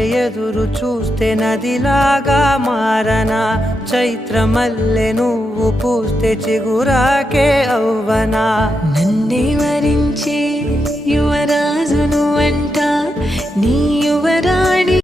ఎదురు చూస్తే నదిలాగా మారనా, చైత్రమల్లె నువ్వు పూస్తే చిగురాకే అవ్వనా. నన్నే వరించే యువరాజును అంట నీ యువరాణి